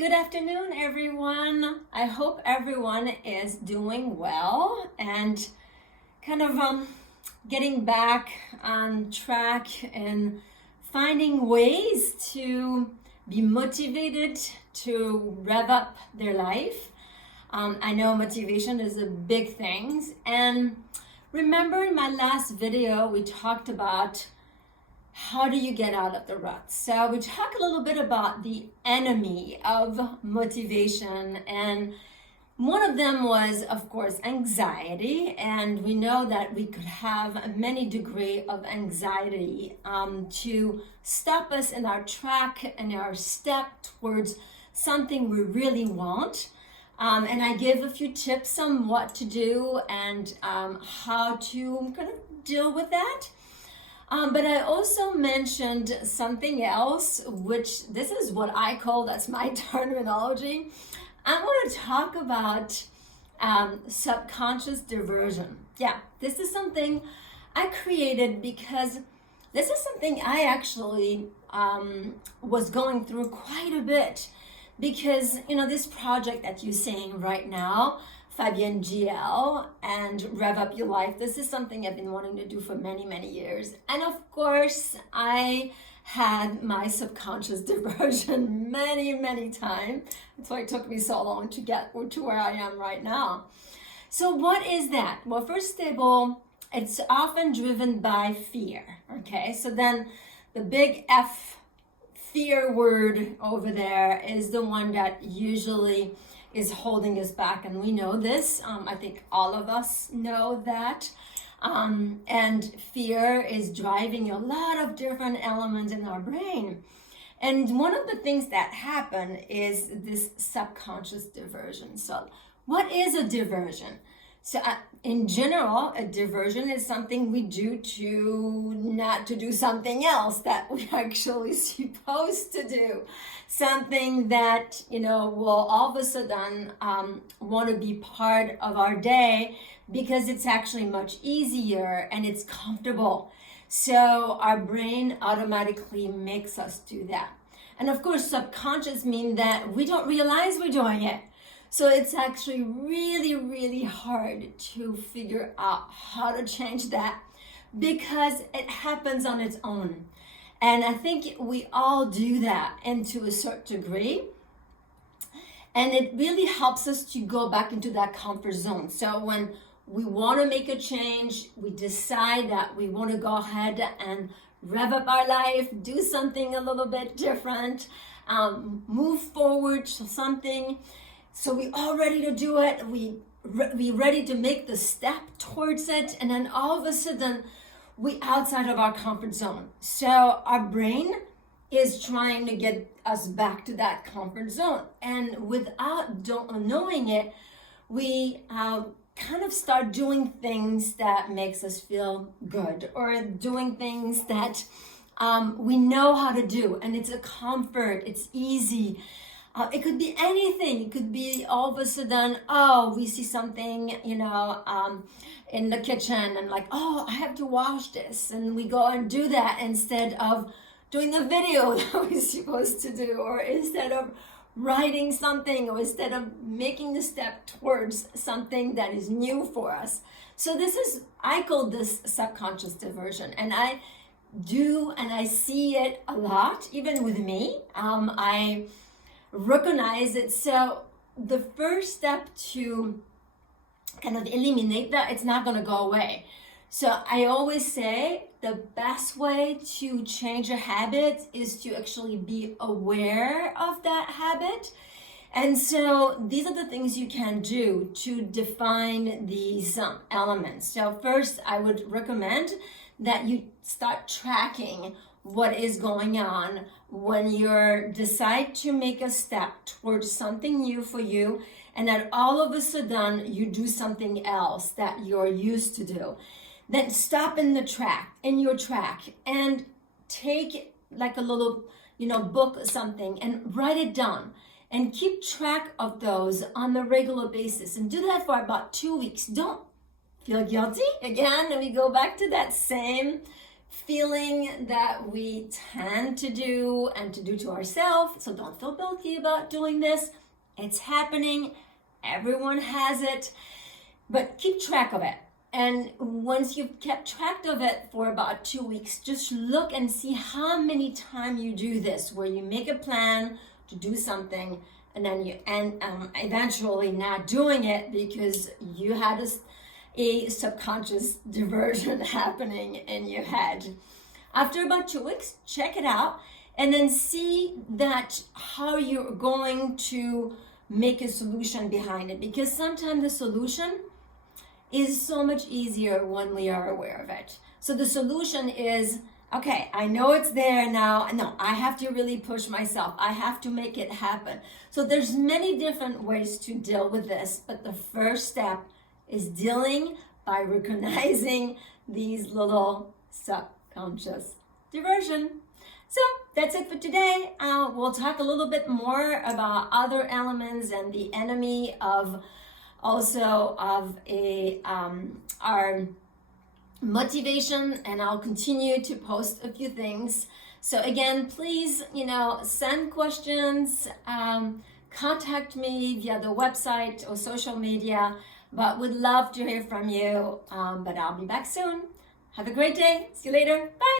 Good afternoon, everyone. I hope everyone is doing well and kind of getting back on track and finding ways to be motivated to rev up their life. I know motivation is a big thing. And remember in my last video, we talked about how do you get out of the rut? So we talk a little bit about the enemy of motivation, and one of them was, of course, anxiety. And we know that we could have many degrees of anxiety to stop us in our track and our step towards something we really want. And I give a few tips on what to do and how to kind of deal with that. But I also mentioned something else, which this is what I call, that's my terminology. I want to talk about subconscious diversion. Yeah, this is something I created because this is something I actually was going through quite a bit. Because, you know, this project that you're seeing right now, Fabienne GL and Rev Up Your Life. This is something I've been wanting to do for many, many years. And of course, I had my subconscious diversion many, many times. That's why it took me so long to get to where I am right now. So what is that? Well, first of all, it's often driven by fear. Okay, so then the big F, fear word over there, is the one that usually is holding us back, and we know this. I think all of us know that. And fear is driving a lot of different elements in our brain. And one of the things that happen is this subconscious diversion. So what is a diversion? So in general, a diversion is something we do to not to do something else that we actually supposed to do. Something that, you know, will all of a sudden want to be part of our day because it's actually much easier and it's comfortable. So our brain automatically makes us do that. And of course, subconscious means that we don't realize we're doing it. So it's actually really, really hard to figure out how to change that because it happens on its own. And I think we all do that, and to a certain degree. And it really helps us to go back into that comfort zone. So when we want to make a change, we decide that we want to go ahead and rev up our life, do something a little bit different, move forward to something. So we all ready to do it. We ready to make the step towards it. And then all of a sudden, we outside of our comfort zone. So our brain is trying to get us back to that comfort zone. And without knowing it, we kind of start doing things that makes us feel good, or doing things that we know how to do. And it's a comfort, it's easy. It could be anything. It could be all of a sudden, oh, we see something, you know, in the kitchen, and like, oh, I have to wash this. And we go and do that instead of doing the video that we're supposed to do, or instead of writing something, or instead of making the step towards something that is new for us. So this is, I call this subconscious diversion. And I do, and I see it a lot, even with me. I recognize it. So the first step to kind of eliminate that, it's not going to go away. So I always say the best way to change a habit is to actually be aware of that habit. And so these are the things you can do to define these elements. So first, I would recommend that you start tracking what is going on when you decide to make a step towards something new for you, and that all of a sudden you do something else that you're used to do. Then stop in your track, and take like a little, you know, book or something and write it down and keep track of those on a regular basis, and do that for about 2 weeks. Don't feel guilty again, and we go back to that same feeling that we tend to do and to do to ourselves. So don't feel guilty about doing this. It's happening. Everyone has it, but keep track of it. And once you've kept track of it for about 2 weeks, just look and see how many times you do this, where you make a plan to do something and then you end eventually not doing it because you had a subconscious diversion happening in your head. After about 2 weeks, check it out and then see that how you're going to make a solution behind it, because sometimes the solution is so much easier when we are aware of it. So the solution is, okay, I know it's there now. No, I have to really push myself. I have to make it happen. So there's many different ways to deal with this, but the first step is dealing by recognizing these little subconscious diversion. So that's it for today. We'll talk a little bit more about other elements and the enemy of our motivation, and I'll continue to post a few things. So again, please, send questions, contact me via the website or social media, but would love to hear from you. But I'll be back soon. Have a great day. See you later. Bye.